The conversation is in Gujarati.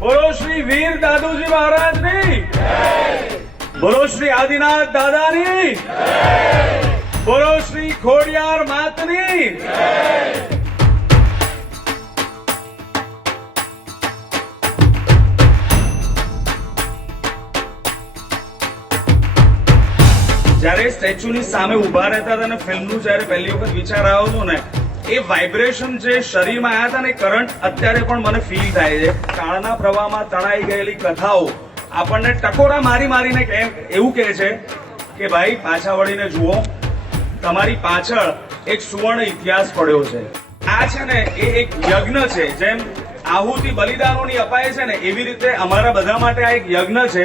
બોલો શ્રી વીર દાદુજી મહારાજની, બોલો શ્રી આદિનાથ દાદાની, બોલો શ્રી ખોડિયાર માતની. જયારે સ્ટેચ્યુની સામે ઉભા રહેતા હતા અને ફિલ્મનું જયારે પહેલી વખત વિચાર આવ્યો હતો ને, એ વાઇબ્રેશન જે શરીરમાં આવ્યા હતા ને, કરંટ અત્યારે પણ મને ફીલ થાય છે. કાળના પ્રવાહમાં તણાઈ ગયેલી કથાઓ આપણને ટકોરા મારી મારીને એવું કહે છે કે ભાઈ પાછા વળીને જુઓ, તમારી પાછળ એક સુવર્ણ ઇતિહાસ પડ્યો છે. આ છે ને એ એક યજ્ઞ છે. જેમ આહુતિ બલિદાનોની અપાય છે ને, એવી રીતે અમારા બધા માટે આ એક યજ્ઞ છે